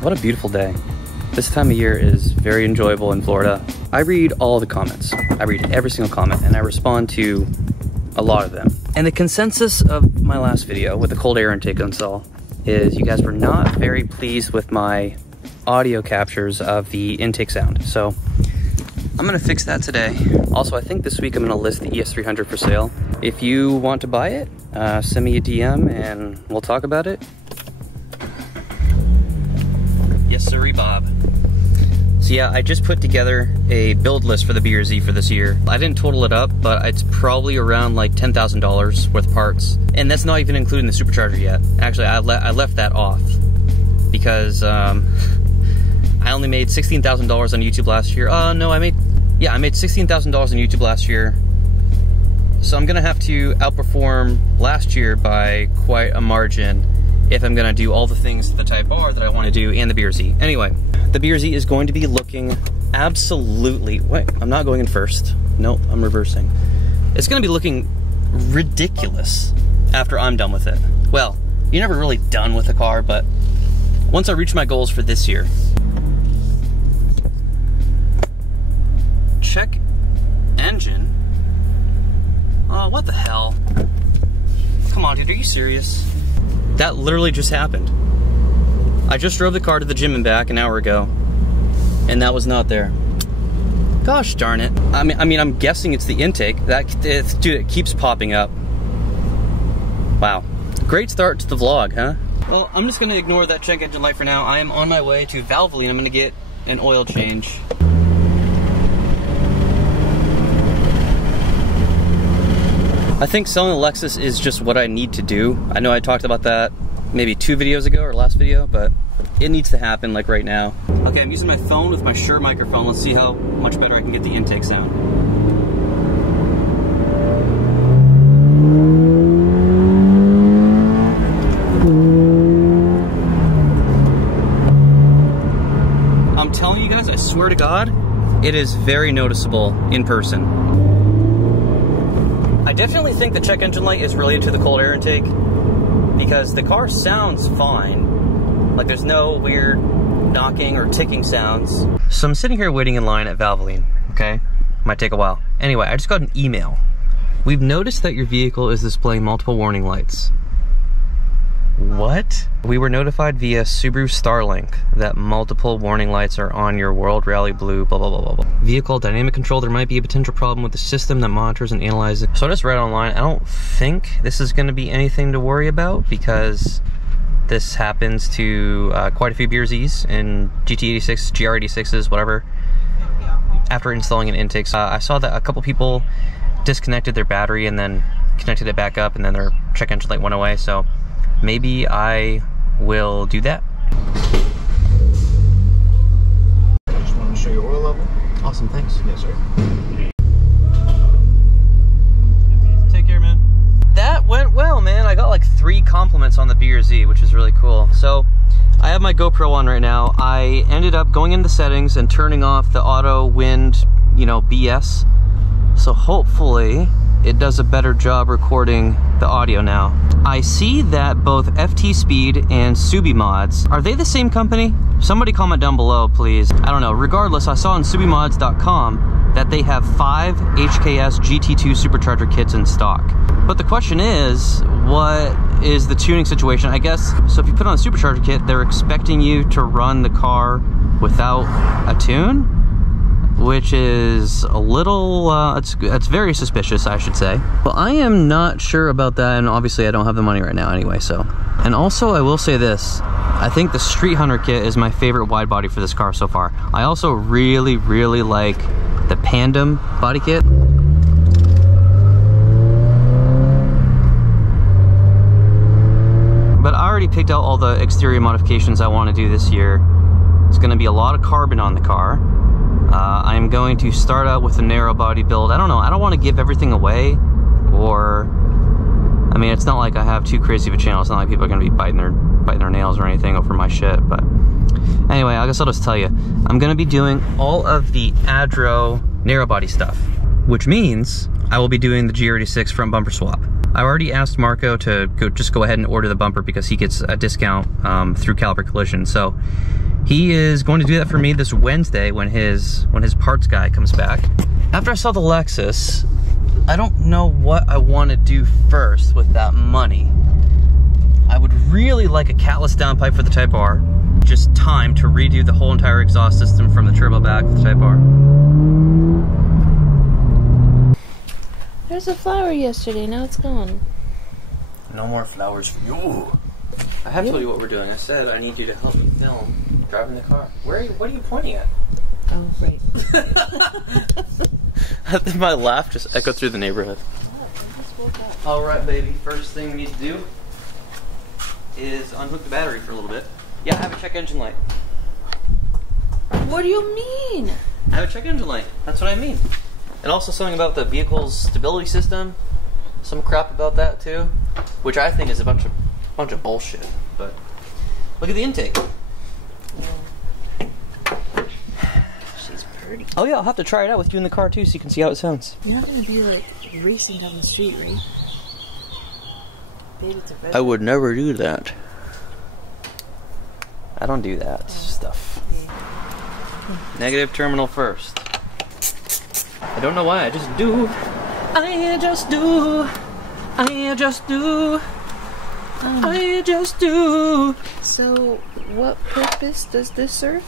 What a beautiful day. This time of year is very enjoyable in Florida. I read all the comments. I read every single comment and I respond to a lot of them. And the consensus of my last video with the cold air intake install is you guys were not very pleased with my audio captures of the intake sound. So I'm gonna fix that today. Also, I think this week I'm gonna list the ES300 for sale. If you want to buy it, send me a DM and we'll talk about it. Yes, sirree, Bob. So yeah, I just put together a build list for the BRZ for this year. I didn't total it up, but it's probably around like $10,000 worth of parts. And that's not even including the supercharger yet. Actually, I left that off because I only made $16,000 on YouTube last year. No, I made $16,000 on YouTube last year. So I'm gonna have to outperform last year by quite a margin if I'm gonna do all the things the Type R that I wanna do and the BRZ. Anyway, the BRZ is going to be looking absolutely, wait, I'm not going in first. Nope, I'm reversing. It's gonna be looking ridiculous after I'm done with it. Well, you're never really done with a car, but once I reach my goals for this year. Check engine. Oh, what the hell? Come on, dude, are you serious? That literally just happened. I just drove the car to the gym and back an hour ago, and that was not there. Gosh darn it. I mean, I'm guessing it's the intake. Dude, it keeps popping up. Wow. Great start to the vlog, huh? Well, I'm just gonna ignore that check engine light for now. I am on my way to Valvoline. I'm gonna get an oil change. I think selling a Lexus is just what I need to do. I know I talked about that maybe 2 videos ago or last video, but it needs to happen like right now. Okay, I'm using my phone with my Shure microphone. Let's see how much better I can get the intake sound. I'm telling you guys, I swear to God, it is very noticeable in person. I definitely think the check engine light is related to the cold air intake because the car sounds fine. Like there's no weird knocking or ticking sounds. So I'm sitting here waiting in line at Valvoline, okay? Might take a while. Anyway, I just got an email. We've noticed that your vehicle is displaying multiple warning lights. What? We were notified via Subaru Starlink that multiple warning lights are on your World Rally Blue, blah, blah, blah, blah, blah. Vehicle dynamic control, there might be a potential problem with the system that monitors and analyzes. So I just read online, I don't think this is gonna be anything to worry about because this happens to quite a few BRZs and GT86, GR86s, whatever, after installing an intake. So, I saw that a couple people disconnected their battery and then connected it back up and then their check engine light went away, so maybe I will do that. I just wanted to show you oil level. Awesome, thanks. Yes, sir. Take care, man. That went well, man. I got like 3 compliments on the BRZ, which is really cool. So I have my GoPro on right now. I ended up going into the settings and turning off the auto wind, you know, BS. So hopefully it does a better job recording the audio now. I see that both FT Speed and Subi Mods, are they the same company? Somebody comment down below, please. I don't know. Regardless, I saw on SubiMods.com that they have 5 HKS GT2 supercharger kits in stock. But the question is, what is the tuning situation? I guess, so if you put on a supercharger kit, they're expecting you to run the car without a tune? Which is a little, it's very suspicious, I should say. Well, I am not sure about that, and obviously I don't have the money right now anyway, so. And also, I will say this, I think the Street Hunter kit is my favorite wide body for this car so far. I also really, really like the Pandem body kit. But I already picked out all the exterior modifications I want to do this year. It's gonna be a lot of carbon on the car. I'm going to start out with a narrow body build. I don't know, I don't want to give everything away, or, I mean, it's not like I have too crazy of a channel. It's not like people are going to be biting their nails or anything over my shit, but anyway, I guess I'll just tell you. I'm going to be doing all of the Adro narrow body stuff, which means I will be doing the GR86 front bumper swap. I already asked Marco to go ahead and order the bumper because he gets a discount through Caliber Collision. So he is going to do that for me this Wednesday when his parts guy comes back. After I saw the Lexus, I don't know what I want to do first with that money. I would really like a catless downpipe for the Type R. Just time to redo the whole entire exhaust system from the turbo back to the Type R. There's a flower yesterday, now it's gone. No more flowers for you. I have told you what we're doing. I said I need you to help me film driving the car. What are you pointing at? Oh, right. My laugh just echoed through the neighborhood. Alright, baby. First thing we need to do is unhook the battery for a little bit. Yeah, I have a check engine light. What do you mean? I have a check engine light. That's what I mean. And also something about the vehicle's stability system. Some crap about that too, which I think is a bunch of bullshit. But look at the intake. She's pretty. Oh yeah, I'll have to try it out with you in the car too, so you can see how it sounds. You're not gonna be like racing down the street, right? Babe, it's a red. I would never do that. I don't do that stuff. Yeah. Negative terminal first. I don't know why, I just do. I just do. I just do. I just do. So, what purpose does this serve?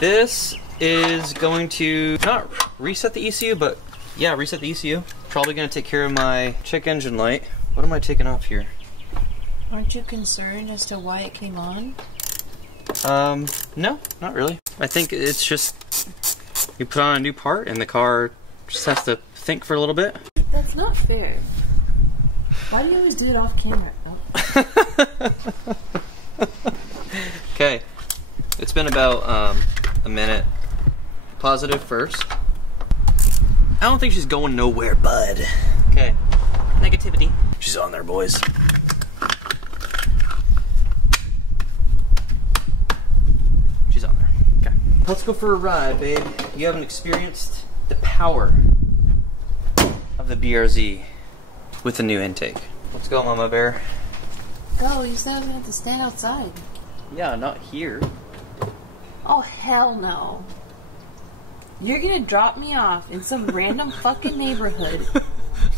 This is going to not reset the ECU, but yeah, reset the ECU. Probably going to take care of my check engine light. What am I taking off here? Aren't you concerned as to why it came on? No, not really. I think it's just you put on a new part and the car just has to think for a little bit. That's not fair. Why do you always do it off camera? Oh. Okay, it's been about a minute. Positive first. I don't think she's going nowhere, bud. Okay, negativity. She's on there, boys. She's on there. Okay, let's go for a ride, babe. You haven't experienced the power of the BRZ with the new intake. Let's go, Mama Bear. Go, you said I was gonna have to stand outside. Yeah, not here. Oh, hell no. You're gonna drop me off in some random fucking neighborhood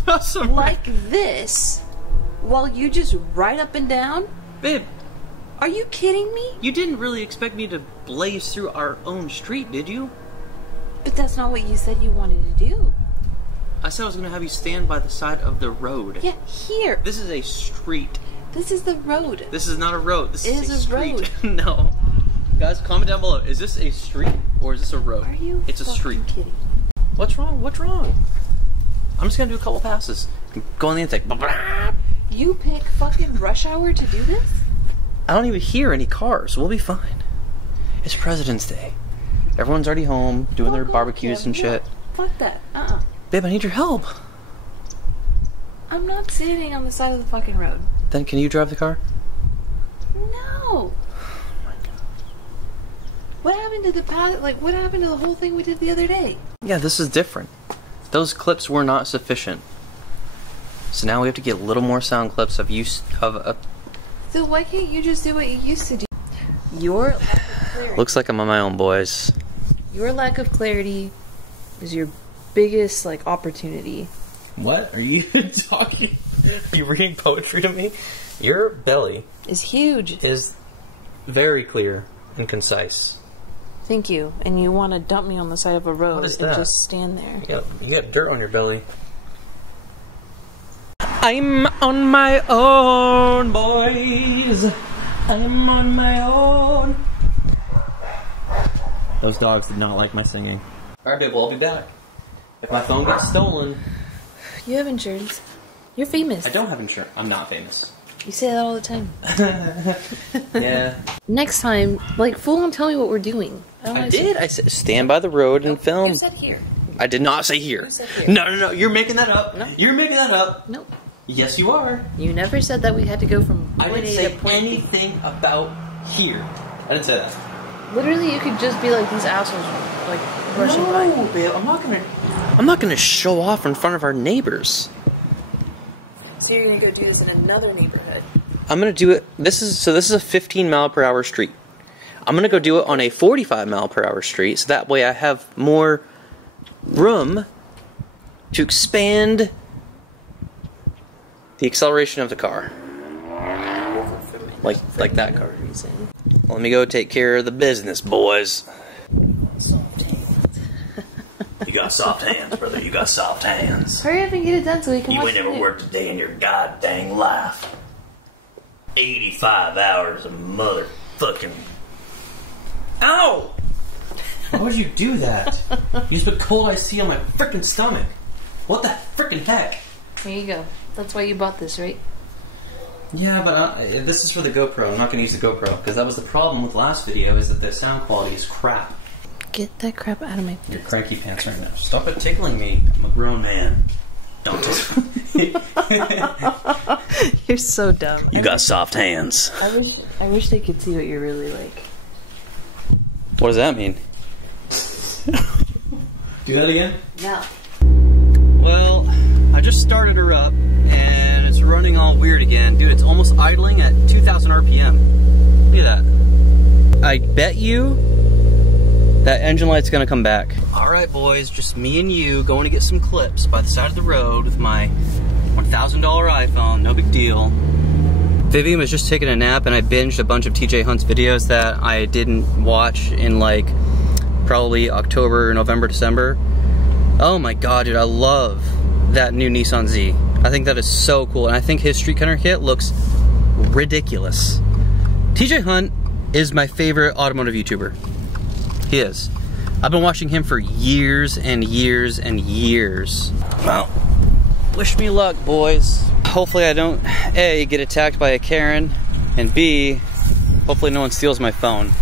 like this while you just ride up and down? Babe, are you kidding me? you didn't really expect me to blaze through our own street, did you? But that's not what you said you wanted to do. I said I was going to have you stand by the side of the road. Yeah, here. This is a street. This is the road. This is not a road. This It is a is a street. road. No. Guys, comment down below. Is this a street or is this a road? Are you It's a street. kidding? What's wrong? What's wrong? I'm just going to do a couple passes. Go on the intake. You pick fucking rush hour to do this? I don't even hear any cars. We'll be fine. It's President's Day. Everyone's already home doing their Fuck barbecues off, and Kevin. shit. No, fuck that. Babe, I need your help. I'm not sitting on the side of the fucking road. Then can you drive the car? No. What happened to the what happened to the whole thing we did the other day? Yeah, this is different. Those clips were not sufficient. So now we have to get a little more sound clips of use of a... So why can't you just do what you used to do? Your lack of clarity. Looks like I'm on my own, boys. Your lack of clarity is your biggest opportunity. What are you talking? Are you reading poetry to me? Your belly Is huge. is very clear and concise. Thank you. And you want to dump me on the side of a road What is and that? just stand there. You got dirt on your belly. I'm on my own, boys. I'm on my own. Those dogs did not like my singing. Alright, babe, well, I'll be back. If my phone gets stolen... You have insurance. You're famous. I don't have insurance. I'm not famous. You say that all the time. Yeah. Next time, full on tell me what we're doing. I did. I said stand by the road and film. You said here. I did not say here. You said here. No. You're making that up. No. You're making that up. Nope. Yes, you are. You never said that we had to go from I point didn't A to say point B. anything about here. I didn't say that. Literally, you could just be like, these assholes, rushing by. No, babe, I'm not gonna show off in front of our neighbors. So you're gonna go do this in another neighborhood? I'm gonna do it. This is a 15 mile per hour street. I'm gonna go do it on a 45 mile per hour street, so that way I have more room to expand the acceleration of the car. Like that car. Let me go take care of the business, boys. You got soft hands, brother. You got soft hands. Hurry up and get it done so we can watch You ain't never worked a day in your goddamn life. 85 hours of motherfucking... Ow! Why would you do that? You just put cold ice on my frickin' stomach. What the frickin' heck? Here you go. That's why you bought this, right? Yeah, but this is for the GoPro. I'm not going to use the GoPro, because that was the problem with the last video, is that the sound quality is crap. Get that crap out of my face. You're cranky pants right now. Stop it tickling me. I'm a grown man. Don't tickle me. You're so dumb. You got soft hands. I wish they could see what you're really like. What does that mean? Do that again? No. Well, I just started her up, and it's running all weird again. Dude, it's almost idling at 2,000 RPM. Look at that. I bet you that engine light's gonna come back. All right, boys, just me and you going to get some clips by the side of the road with my $1,000 iPhone, no big deal. Vivian was just taking a nap, and I binged a bunch of TJ Hunt's videos that I didn't watch in like probably October, November, December. Oh my God, dude, I love that new Nissan Z. I think that is so cool, and I think his street Center kit looks ridiculous. TJ Hunt is my favorite automotive YouTuber. He is. I've been watching him for years and years and years. Well, wish me luck, boys. Hopefully I don't, A, get attacked by a Karen, and B, hopefully no one steals my phone.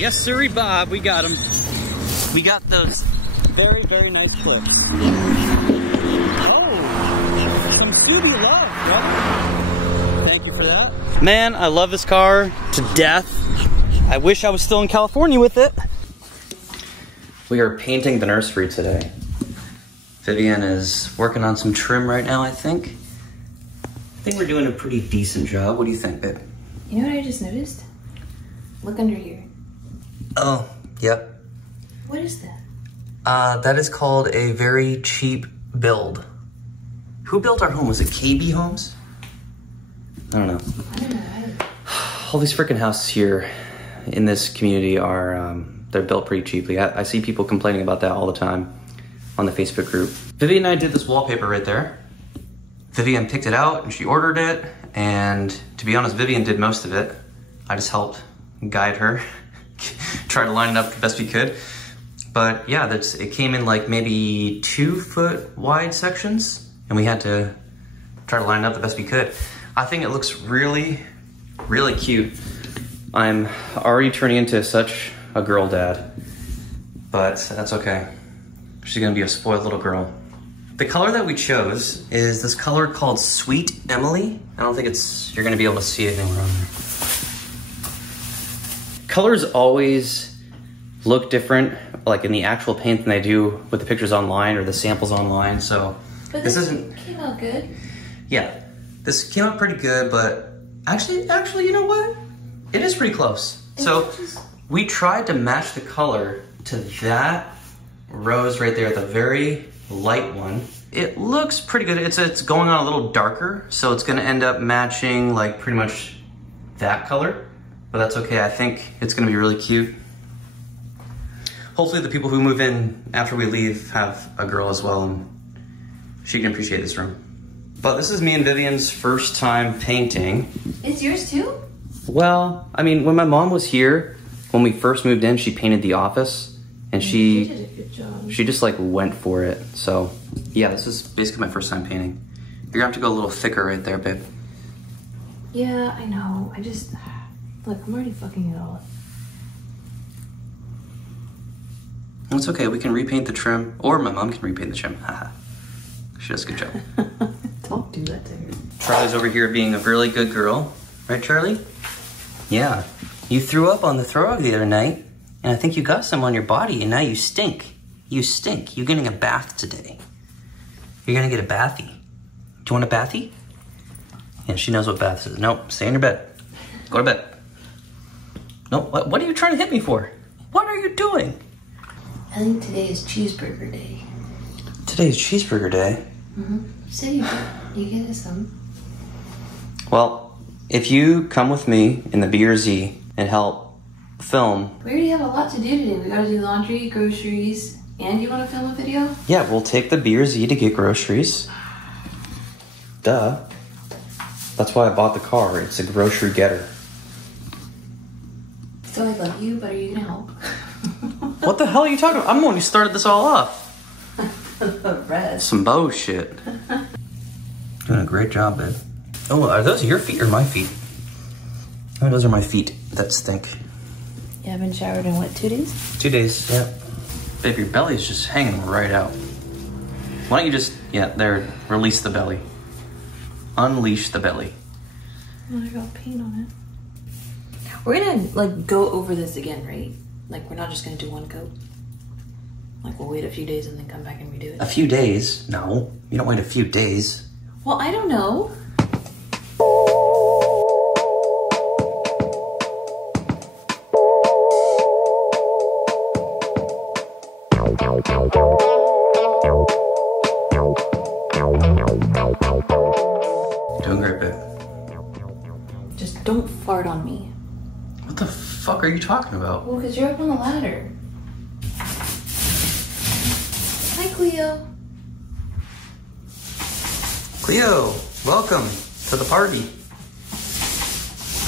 Yes, sirree, Bob, we got him. We got those very, very nice clips. Oh, some Scooby love, bro. Thank you for that. Man, I love this car to death. I wish I was still in California with it. We are painting the nursery today. Vivian is working on some trim right now, I think. I think we're doing a pretty decent job. What do you think, babe? You know what I just noticed? Look under here. Oh, yep. What is that? That is called a very cheap build. Who built our home? Was it KB Homes? I don't know. I don't know either. All these freaking houses here in this community are, they're built pretty cheaply. I see people complaining about that all the time on the Facebook group. Vivian and I did this wallpaper right there. Vivian picked it out and she ordered it. And to be honest, Vivian did most of it. I just helped guide her. Try to line it up the best we could. But yeah, it came in like maybe 2 foot wide sections, and we had to try to line it up the best we could. I think it looks really, really cute. I'm already turning into such a girl dad, but that's okay. She's gonna be a spoiled little girl. The color that we chose is this color called Sweet Emily. I don't think you're gonna be able to see it anywhere on there. Colors always look different, like in the actual paint, than they do with the pictures online or the samples online. So but this came out good. Yeah, this came out pretty good, but actually, you know what? It is pretty close. So we tried to match the color to that rose right there, the very light one. It looks pretty good. It's going on a little darker, so it's gonna end up matching like pretty much that color. but that's okay. I think it's gonna be really cute. Hopefully the people who move in after we leave have a girl as well, and she can appreciate this room. But this is me and Vivian's first time painting. It's yours too? Well, I mean, when my mom was here, when we first moved in, she painted the office, and she did a good job. She just like went for it. So yeah, this is basically my first time painting. You're gonna have to go a little thicker right there, babe. Yeah, I know. I just, look, I'm already fucking it all up. It's okay, we can repaint the trim, or my mom can repaint the trim. Haha. She does a good job. Don't do that to her. Charlie's over here being a really good girl. Right, Charlie? Yeah. You threw up on the throw rug the other night, and I think you got some on your body, and now you stink. You stink. You're getting a bath today. You're gonna get a bathy. Do you want a bathy? Yeah, she knows what bath is. Nope, stay in your bed. Go to bed. No, what are you trying to hit me for? What are you doing? I think today is cheeseburger day. Today's cheeseburger day? Mm-hmm. Say you get us some. Well, if you come with me in the BRZ and help film. We already have a lot to do today. We gotta do laundry, groceries, and you wanna film a video? Yeah, we'll take the BRZ to get groceries. Duh. That's why I bought the car. It's a grocery getter. So I love you, but are you gonna help? What the hell are you talking about? I'm the one who started this all off. Red. Some bullshit. Doing a great job, babe. Oh, are those your feet or my feet? Oh, those are my feet that stink. You haven't showered in what, 2 days? 2 days, yeah. Babe, your belly's just hanging right out. Why don't you just, yeah, there, release the belly. Unleash the belly. Oh, I got paint on it. We're gonna, like, go over this again, right? Like, we're not just gonna do one coat? Like, we'll wait a few days and then come back and redo it? A few days? No, you don't wait a few days. Well, I don't know. Doing great, babe. Just don't fart on me. What the fuck are you talking about? Well, because you're up on the ladder. Hi, Cleo. Cleo, welcome to the party.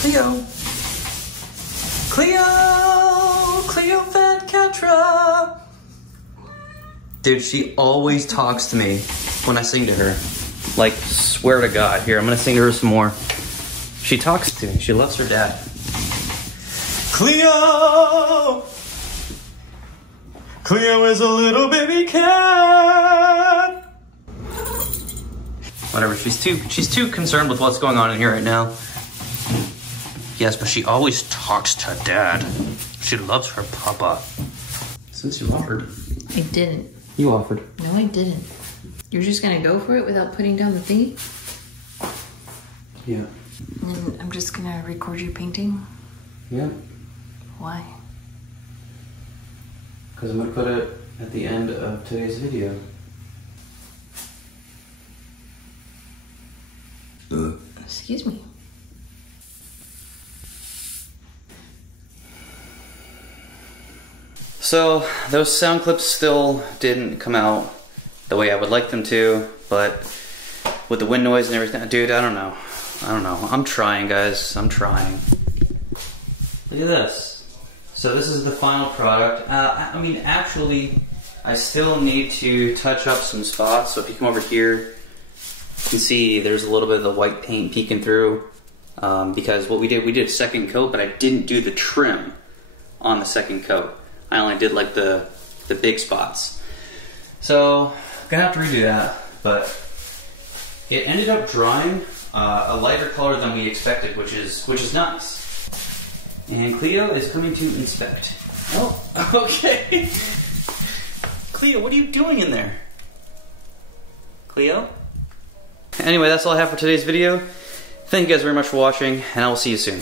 Cleo. Cleo Van Catra. Dude, she always talks to me when I sing to her. Like, swear to God. Here, I'm gonna sing to her some more. She talks to me. She loves her dad. Cleo! Cleo is a little baby cat. Whatever, she's too concerned with what's going on in here right now. Yes, but she always talks to Dad. She loves her papa. Since you offered. I didn't. You offered. No, I didn't. You're just gonna go for it without putting down the thingy? Yeah. And I'm just gonna record your painting? Yeah. Why? Because I'm gonna put it at the end of today's video. Excuse me. So those sound clips still didn't come out the way I would like them to, but with the wind noise and everything, dude, I don't know. I'm trying, guys. I'm trying. Look at this. So this is the final product. I mean, actually, I still need to touch up some spots. So if you come over here, you can see there's a little bit of the white paint peeking through. Because what we did a second coat, but I didn't do the trim on the second coat. I only did like the big spots. So I'm gonna have to redo that, but it ended up drying a lighter color than we expected, which is nice. And Cleo is coming to inspect. Oh, okay. Cleo, what are you doing in there? Cleo? Anyway, that's all I have for today's video. Thank you guys very much for watching, and I will see you soon.